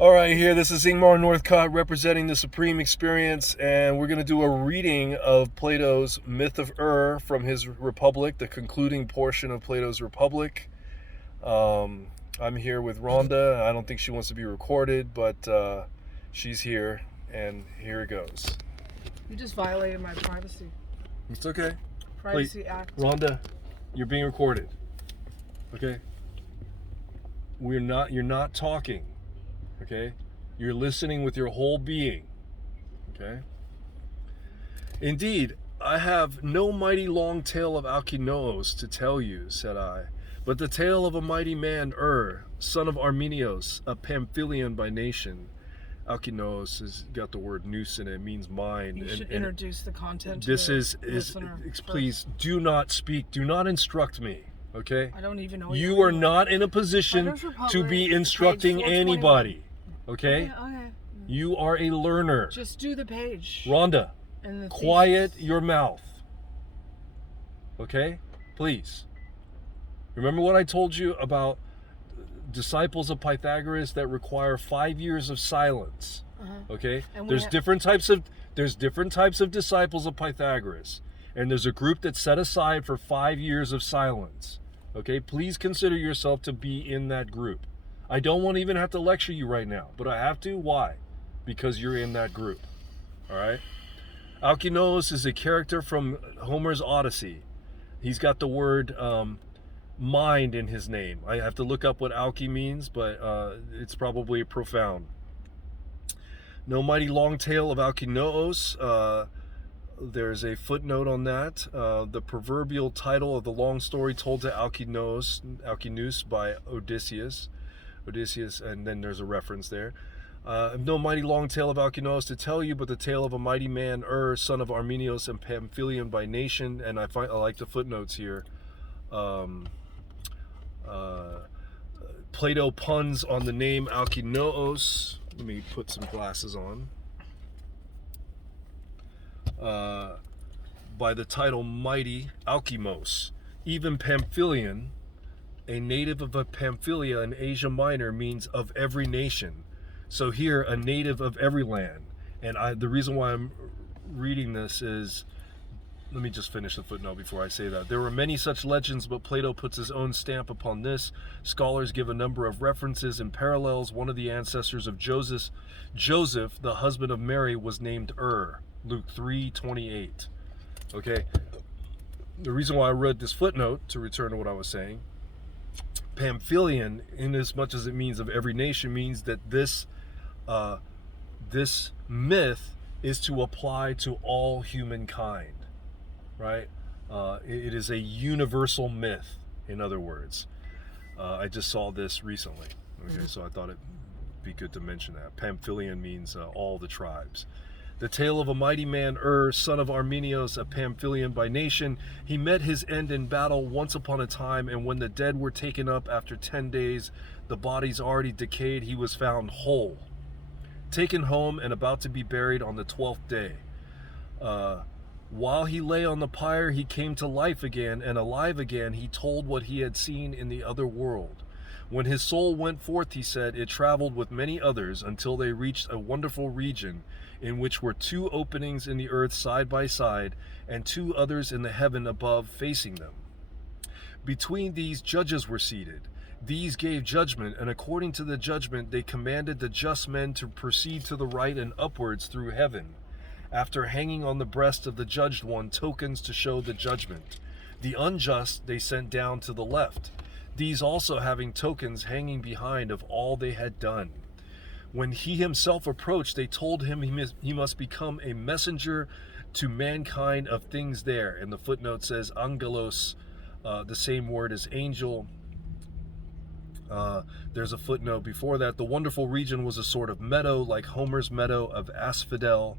All right, here, this is Ingmar Northcott representing the Supreme Experience, and we're going to do a reading of Plato's Myth of from his Republic, the concluding portion of Plato's Republic. I'm here with Rhonda. I don't think she wants to be recorded, but she's here, and here it goes. You just violated my privacy. It's okay. Privacy Act. Rhonda, you're being recorded. Okay? You're not talking. Okay? You're listening with your whole being. Okay? Indeed, I have no mighty long tale of Alkinoos to tell you, said I, but the tale of a mighty man, son of Arminios, a Pamphylian by nation. Alkinoos has got the word nous in it. It means mind. You should introduce the content to this the is listener please first. do not speak. Do not instruct me. Okay? I don't even know. You are not in a position to be instructing anybody. Okay? Okay. You are a learner. Just do the page. Rhonda, And the quiet your mouth. Okay? Please. Remember what I told you about disciples of Pythagoras that require 5 years of silence. Okay? There's different types of disciples of Pythagoras. And there's a group that's set aside for 5 years of silence. Okay? Please consider yourself to be in that group. I don't want to even have to lecture you right now, but I have to. Why? Because you're in that group. All right? Alkinoos is a character from Homer's Odyssey. He's got the word mind in his name. I have to look up what Alki means, but it's probably profound. No mighty long tale of Alkinoos. There's a footnote on that. The proverbial title of the long story told to Alkinoos by Odysseus, and then there's a reference there. No mighty long tale of Alkinoos to tell you, but the tale of a mighty man, son of Arminios and Pamphylian by nation. And I like the footnotes here. Plato puns on the name Alkinoos. Let me put some glasses on. By the title mighty Alkimos. Even Pamphylian, a native of Pamphylia in Asia Minor, means of every nation. So here, a native of every land. And the reason why I'm reading this is, let me just finish the footnote before I say that. There were many such legends, but Plato puts his own stamp upon this. Scholars give a number of references and parallels. One of the ancestors of Joseph, the husband of Mary, was named Luke 3:28. Okay? The reason why I read this footnote, to return to what I was saying, Pamphylian, in as much as it means of every nation, means that this myth is to apply to all humankind, right? It is a universal myth, in other words. I just saw this recently, okay, so I thought it'd be good to mention that. Pamphylian means all the tribes. The tale of a mighty man, son of Arminios, a Pamphylian by nation. He met his end in battle once upon a time, and when the dead were taken up after 10 days, the bodies already decayed, he was found whole, taken home and about to be buried on the 12th day. While he lay on the pyre, he came to life again, and alive again, he told what he had seen in the other world. When his soul went forth, he said, it traveled with many others until they reached a wonderful region in which were 2 openings in the earth side by side, and 2 others in the heaven above facing them. Between these judges were seated. These gave judgment, and according to the judgment they commanded the just men to proceed to the right and upwards through heaven, after hanging on the breast of the judged one tokens to show the judgment. The unjust they sent down to the left, these also having tokens hanging behind of all they had done. When he himself approached, they told him he must become a messenger to mankind of things there. And the footnote says angelos, the same word as angel. There's a footnote before that. The wonderful region was a sort of meadow, like Homer's meadow of Asphodel,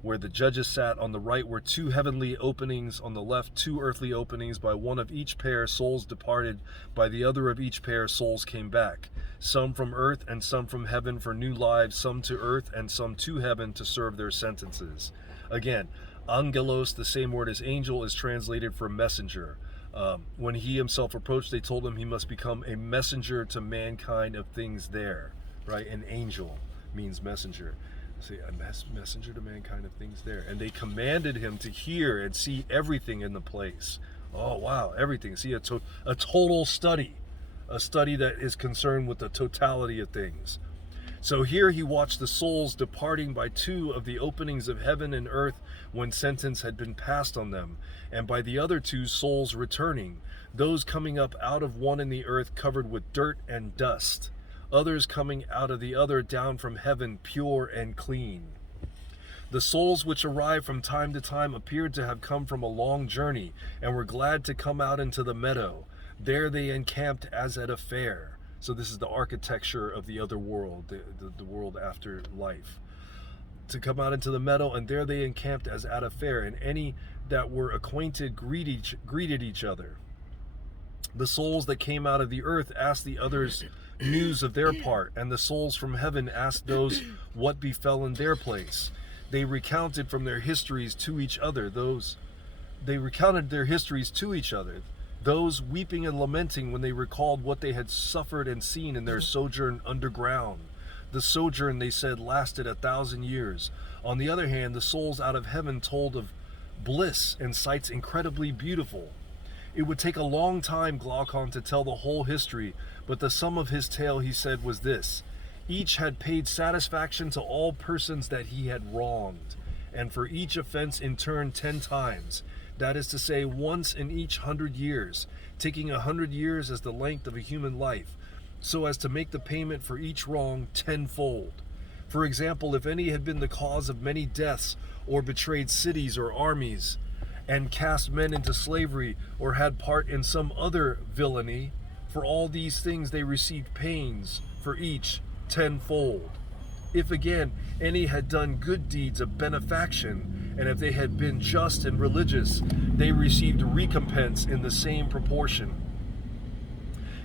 where the judges sat. On the right were 2 heavenly openings, on the left 2 earthly openings. By one of each pair souls departed, by the other of each pair souls came back, some from earth and some from heaven for new lives, some to earth and some to heaven to serve their sentences. Again, angelos, the same word as angel, is translated for messenger. When he himself approached, they told him he must become a messenger to mankind of things there. right? An angel means messenger. See, a messenger to mankind of things there. And they commanded him to hear and see everything in the place. Oh, wow, everything. See, a total study. A study that is concerned with the totality of things. So here he watched the souls departing by two of the openings of heaven and earth when sentence had been passed on them, and by the other two souls returning, those coming up out of one in the earth covered with dirt and dust, others coming out of the other down from heaven pure and clean. The souls which arrived from time to time appeared to have come from a long journey, and were glad to come out into the meadow. There they encamped as at a fair. So this is the architecture of the other world, the world after life. To come out into the meadow, and there they encamped as at a fair, and any that were acquainted greeted each other. The souls that came out of the earth asked the others news of their part, and the souls from heaven asked those what befell in their place. They recounted from their histories to each other, those weeping and lamenting when they recalled what they had suffered and seen in their sojourn underground. The sojourn, they said, lasted 1,000 years. On the other hand, the souls out of heaven told of bliss and sights incredibly beautiful. It would take a long time, Glaucon, to tell the whole history, but the sum of his tale, he said, was this. Each had paid satisfaction to all persons that he had wronged, and for each offense in turn 10 times. That is to say, once in each 100 years, taking 100 years as the length of a human life, so as to make the payment for each wrong 10-fold. For example, if any had been the cause of many deaths, or betrayed cities or armies, and cast men into slavery, or had part in some other villainy, for all these things they received pains for each 10-fold. If again any had done good deeds of benefaction, and if they had been just and religious, they received recompense in the same proportion.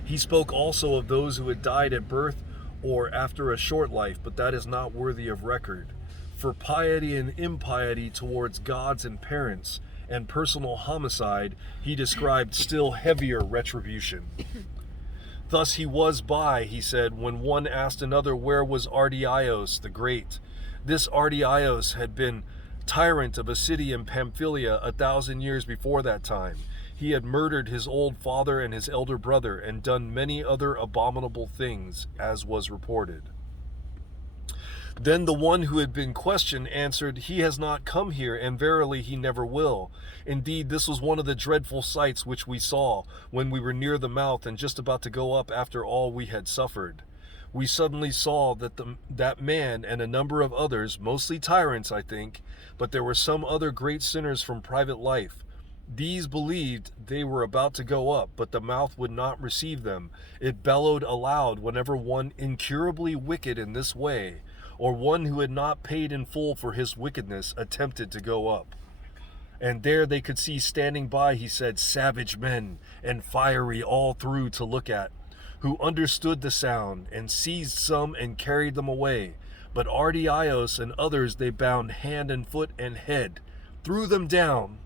He spoke also of those who had died at birth or after a short life, but that is not worthy of record. For piety and impiety towards gods and parents, and personal homicide, he described still heavier retribution. Thus he was by, he said, when one asked another where was Ardiaios the Great. This Ardiaios had been tyrant of a city in Pamphylia 1,000 years before that time. He had murdered his old father and his elder brother, and done many other abominable things, as was reported. Then the one who had been questioned answered, He has not come here, and verily he never will. Indeed, this was one of the dreadful sights which we saw when we were near the mouth and just about to go up after all we had suffered. We suddenly saw that man and a number of others, mostly tyrants, I think, but there were some other great sinners from private life. These believed they were about to go up, but the mouth would not receive them. It bellowed aloud whenever one incurably wicked in this way, or one who had not paid in full for his wickedness, attempted to go up. And there they could see standing by, he said, savage men, and fiery all through to look at, who understood the sound, and seized some and carried them away. But Ardiaios and others they bound hand and foot and head, threw them down,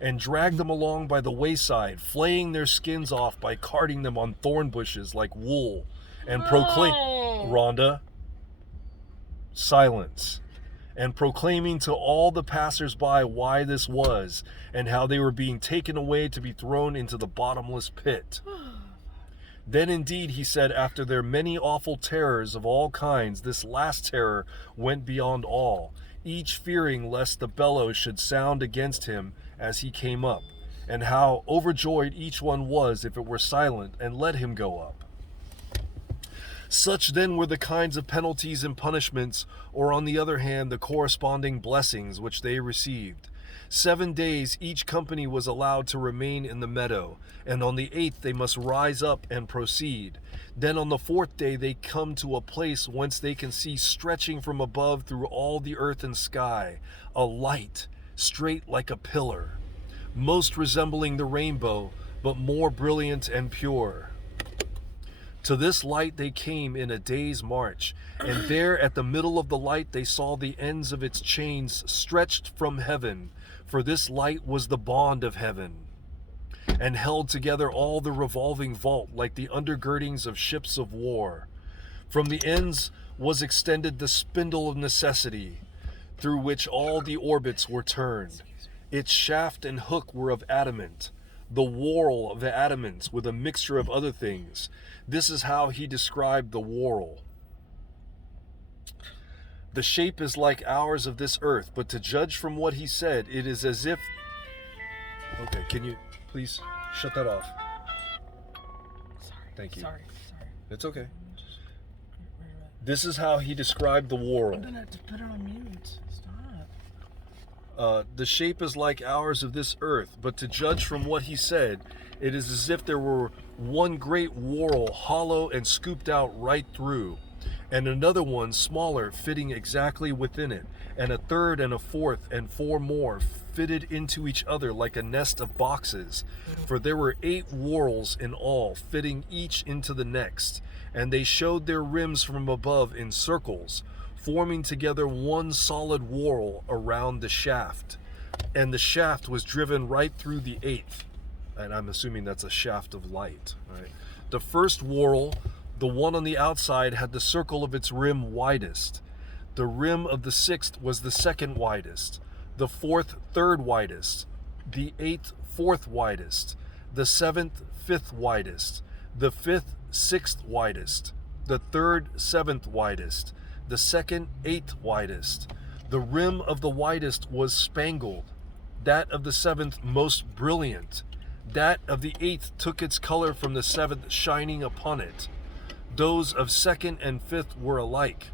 and dragged them along by the wayside, flaying their skins off by carting them on thorn bushes like wool, and Rhonda, silence, and proclaiming to all the passers-by why this was, and how they were being taken away to be thrown into the bottomless pit. Then indeed, he said, after their many awful terrors of all kinds, this last terror went beyond all, each fearing lest the bellows should sound against him as he came up, and how overjoyed each one was if it were silent and let him go up. Such then were the kinds of penalties and punishments, or on the other hand, the corresponding blessings which they received. 7 days each company was allowed to remain in the meadow, and on the 8th they must rise up and proceed. Then on the 4th day they come to a place whence they can see stretching from above through all the earth and sky, a light, straight like a pillar, most resembling the rainbow, but more brilliant and pure. To this light they came in a day's march, and there at the middle of the light they saw the ends of its chains stretched from heaven, for this light was the bond of heaven, and held together all the revolving vault like the undergirdings of ships of war. From the ends was extended the spindle of necessity, through which all the orbits were turned. Its shaft and hook were of adamant, the whorl of the adamants with a mixture of other things. This is how he described the whorl. The shape is like ours of this earth, but to judge from what he said, it is as if... Okay, can you please shut that off? Sorry. Thank you. Sorry. It's okay. This is how he described the whorl. I'm gonna have to put it on mute. Stop. The shape is like ours of this earth, but to judge from what he said, it is as if there were one great whorl, hollow and scooped out right through, and another one smaller fitting exactly within it, and a third and a fourth and four more fitted into each other like a nest of boxes. For there were 8 whorls in all, fitting each into the next, and they showed their rims from above in circles, forming together one solid whorl around the shaft. And the shaft was driven right through the 8th, and I'm assuming that's a shaft of light, right? The first whorl, the one on the outside, had the circle of its rim widest. The rim of the 6th was the second widest, the 4th third widest, the 8th fourth widest, the 7th fifth widest, the 5th sixth widest, the 3rd seventh widest, the 2nd eighth widest. The rim of the widest was spangled, that of the 7th most brilliant. That of the 8th took its color from the 7th shining upon it. Those of 2nd and 5th were alike,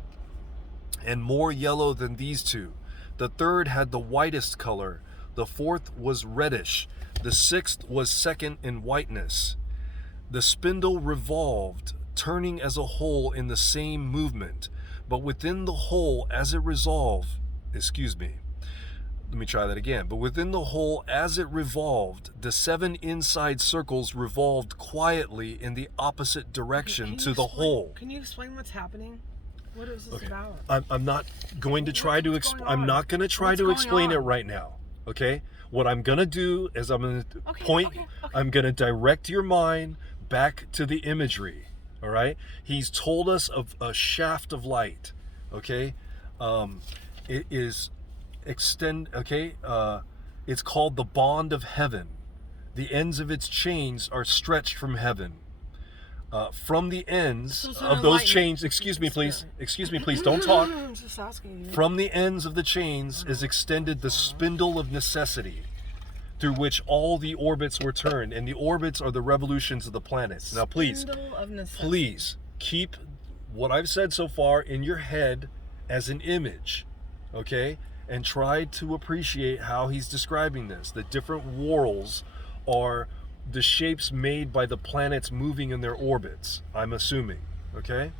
and more yellow than these two. The 3rd had the whitest color, the 4th was reddish, the 6th was 2nd in whiteness. The spindle revolved, turning as a whole in the same movement, but within the whole as it revolved, but within the whole as it revolved, the 7 inside circles revolved quietly in the opposite direction to the whole. Can you explain what's happening? What is this Okay. about? I'm not going to try to I'm not going to try to explain it right now. Okay? What I'm going to do is I'm going to I'm going to direct your mind back to the imagery. All right? He's told us of a shaft of light. Okay? It is it's called the bond of heaven. The ends of its chains are stretched from heaven. From the ends of those chains, excuse me please, don't talk. I'm just asking you. From the ends of the chains is extended the spindle of necessity, through which all the orbits were turned, and the orbits are the revolutions of the planets. Now please keep what I've said so far in your head as an image, okay? And try to appreciate how he's describing this. The different whorls are the shapes made by the planets moving in their orbits, I'm assuming, okay?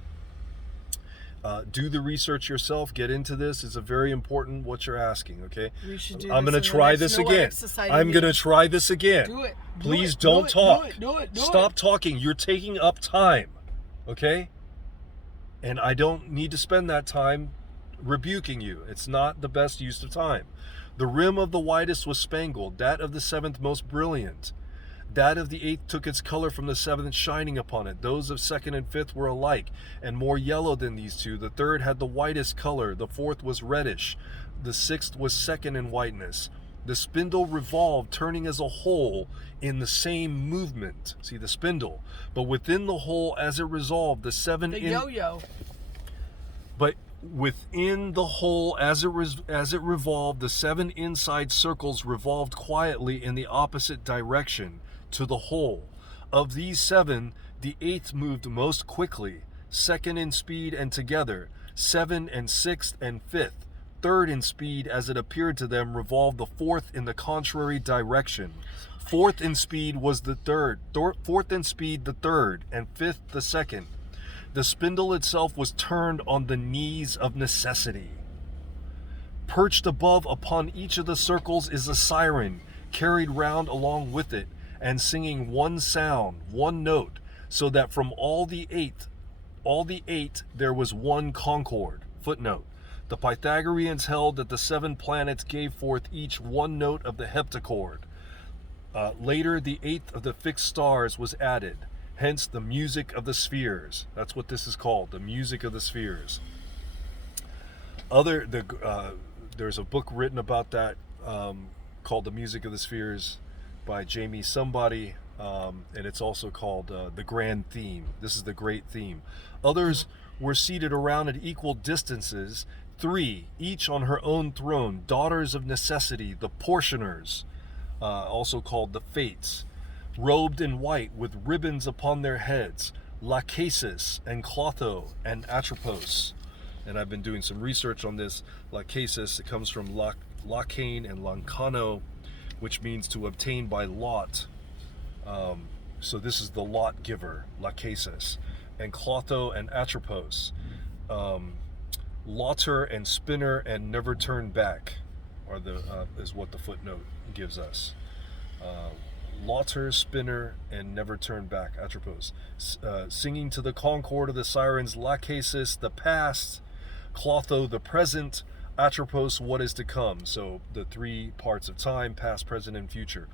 Do the research yourself, get into this. It's a very important what you're asking, okay? I'm going to try this again. I'm going to try this again. Do it. Please don't talk. Do it. Stop talking. You're taking up time, okay? And I don't need to spend that time rebuking you. It's not the best use of time. The rim of the widest was spangled, that of the 7th most brilliant. That of the 8th took its color from the 7th shining upon it. Those of 2nd and 5th were alike, and more yellow than these two. The 3rd had the whitest color, the 4th was reddish, the 6th was 2nd in whiteness. The spindle revolved, turning as a whole in the same movement. See the spindle, but within the whole as it revolved, the 7 the yo-yo. But within the whole as it revolved, the 7 inside circles revolved quietly in the opposite direction to the whole. Of these 7, the 8th moved most quickly, 2nd in speed and together, 7 and 6th and 5th. 3rd in speed as it appeared to them revolved the 4th in the contrary direction. 4th in speed was the 3rd, 4th in speed the 3rd, and 5th the 2nd. The spindle itself was turned on the knees of necessity. Perched above upon each of the circles is a siren, carried round along with it, and singing one sound, one note, so that from all the 8 there was one concord. Footnote. The Pythagoreans held that the 7 planets gave forth each one note of the heptachord. Later, the 8th of the fixed stars was added. Hence the music of the spheres. That's what this is called, the music of the spheres. There's a book written about that called The Music of the Spheres by Jamie somebody, and it's also called The Grand Theme. This is the great theme. Others were seated around at equal distances, 3, each on her own throne, daughters of necessity, the portioners, also called the fates, robed in white with ribbons upon their heads, Lachesis and Clotho and Atropos. And I've been doing some research on this. Lachesis, it comes from Lacane and Lancano, which means to obtain by lot. So this is the lot giver, Lachesis. And Clotho and Atropos, lotter and spinner and never turn back, are is what the footnote gives us. Lotter, spinner, and never turn back, Atropos. Singing to the concord of the sirens, Lachesis, the past, Clotho, the present, Atropos, what is to come. So the 3 parts of time, past, present, and future.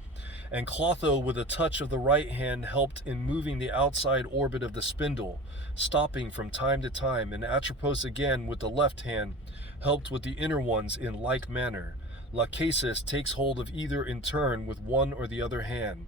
And Clotho, with a touch of the right hand, helped in moving the outside orbit of the spindle, stopping from time to time, and Atropos again, with the left hand, helped with the inner ones in like manner. Lachesis takes hold of either in turn with one or the other hand.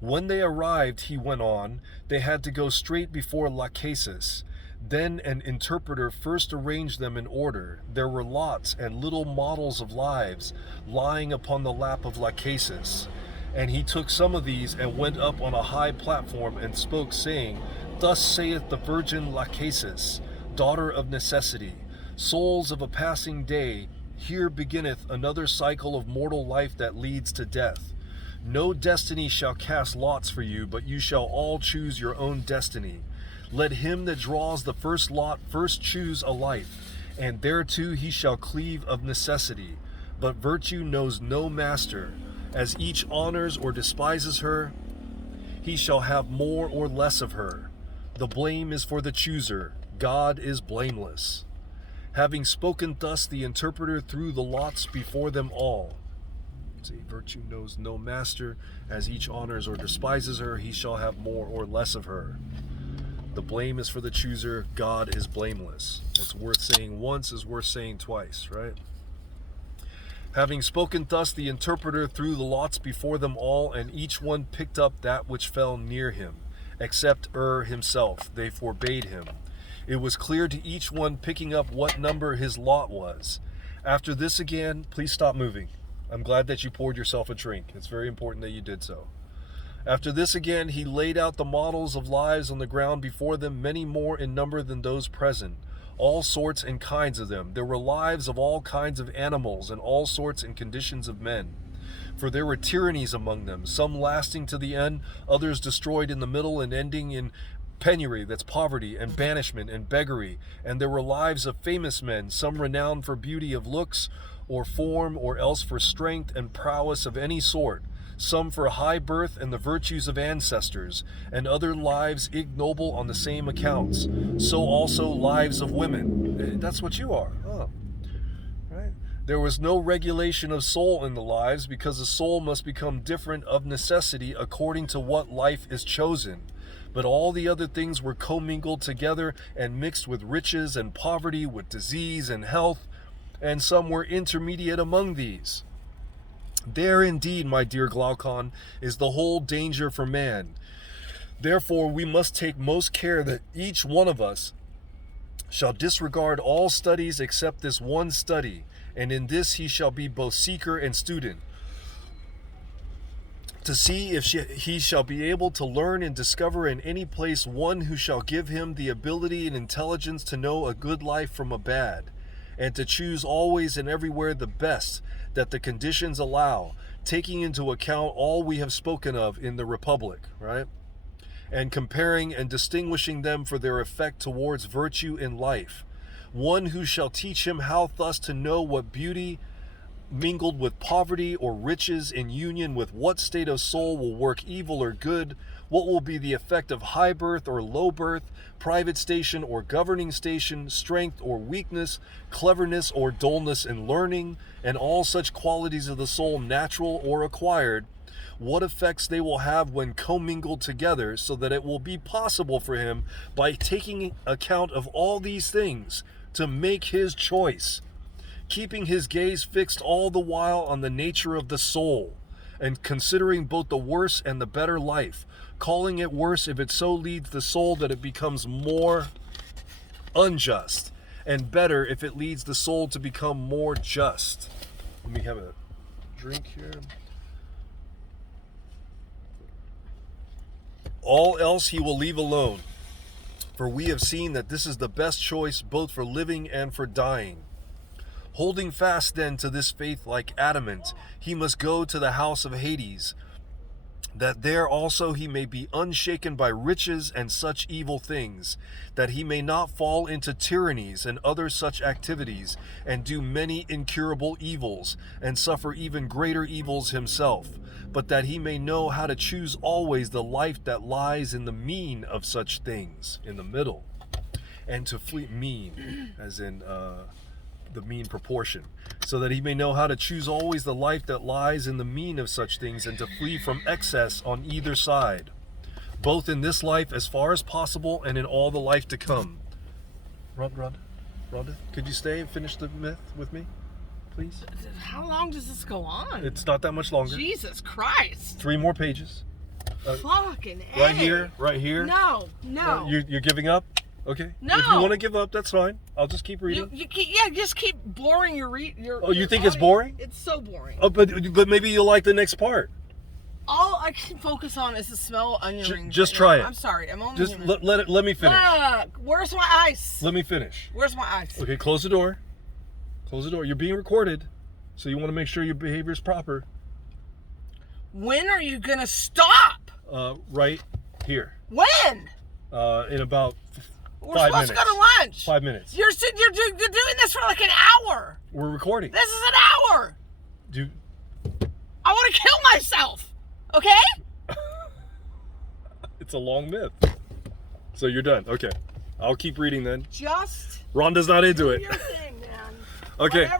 When they arrived, he went on, they had to go straight before Lachesis. Then an interpreter first arranged them in order. There were lots and little models of lives lying upon the lap of Lachesis. And he took some of these and went up on a high platform and spoke, saying, Thus saith the virgin Lachesis, daughter of necessity, souls of a passing day, here beginneth another cycle of mortal life that leads to death. No destiny shall cast lots for you, but you shall all choose your own destiny. Let him that draws the first lot first choose a life, and thereto he shall cleave of necessity. But virtue knows no master. As each honors or despises her, he shall have more or less of her. The blame is for the chooser. God is blameless. Having spoken thus, the interpreter threw the lots before them all. See, virtue knows no master. As each honors or despises her, he shall have more or less of her. The blame is for the chooser. God is blameless. What's worth saying once is worth saying twice, right? Having spoken thus, the interpreter threw the lots before them all, and each one picked up that which fell near him, except himself. They forbade him. It was clear to each one picking up what number his lot was. After this again, please stop moving. I'm glad that you poured yourself a drink. It's very important that you did so. After this again, he laid out the models of lives on the ground before them, many more in number than those present, all sorts and kinds of them. There were lives of all kinds of animals and all sorts and conditions of men. For there were tyrannies among them, some lasting to the end, others destroyed in the middle and ending in penury, that's poverty, and banishment and beggary. And there were lives of famous men, some renowned for beauty of looks or form, or else for strength and prowess of any sort, some for high birth and the virtues of ancestors, and other lives ignoble on the same accounts. So also lives of women. That's what you are. Oh. Right? There was no regulation of soul in the lives, because the soul must become different of necessity according to what life is chosen. But all the other things were commingled together and mixed with riches and poverty, with disease and health, and some were intermediate among these. There indeed, my dear Glaucon, is the whole danger for man. Therefore we must take most care that each one of us shall disregard all studies except this one study, and in this he shall be both seeker and student, to see if he shall be able to learn and discover in any place one who shall give him the ability and intelligence to know a good life from a bad, and to choose always and everywhere the best that the conditions allow, taking into account all we have spoken of in the Republic, right? And comparing and distinguishing them for their effect towards virtue in life. One who shall teach him how thus to know what beauty mingled with poverty or riches in union with what state of soul will work evil or good, what will be the effect of high birth or low birth, private station or governing station, strength or weakness, cleverness or dullness in learning, and all such qualities of the soul, natural or acquired, what effects they will have when commingled together, so that it will be possible for him, by taking account of all these things, to make his choice, keeping his gaze fixed all the while on the nature of the soul, and considering both the worse and the better life, calling it worse if it so leads the soul that it becomes more unjust, and better if it leads the soul to become more just. Let me have a drink here. All else he will leave alone, for we have seen that this is the best choice both for living and for dying. Holding fast then to this faith like adamant, he must go to the house of Hades, that there also he may be unshaken by riches and such evil things, that he may not fall into tyrannies and other such activities, and do many incurable evils, and suffer even greater evils himself, but that he may know how to choose always the life that lies in the mean of such things, in the middle, and to flee mean, as in the mean proportion, so that he may know how to choose always the life that lies in the mean of such things, and to flee from excess on either side, both in this life as far as possible and in all the life to come. Rhonda, could you stay and finish the myth with me, please? How long does this go on? It's not that much longer. Jesus Christ. 3 more pages. Fucking A. Right here. No. You're giving up? Okay. No. If you want to give up, that's fine. I'll just keep reading. Just keep boring your Oh, you think it's boring? It's so boring. Oh, but maybe you'll like the next part. All I can focus on is the smell of onion rings. Just try it. I'm sorry. I'm only just human. let me finish. Where's my ice? Let me finish. Where's my ice? Okay, close the door. Close the door. You're being recorded, so you want to make sure your behavior is proper. When are you gonna stop? Right here. When? In about We're 5 supposed minutes. to go to lunch. 5 minutes. You're doing this for like an hour. We're recording. This is an hour. Do I want to kill myself. Okay? It's a long myth. So you're done. Okay. I'll keep reading then. Just Rhonda's not into do it. your thing, man. Okay. Whatever.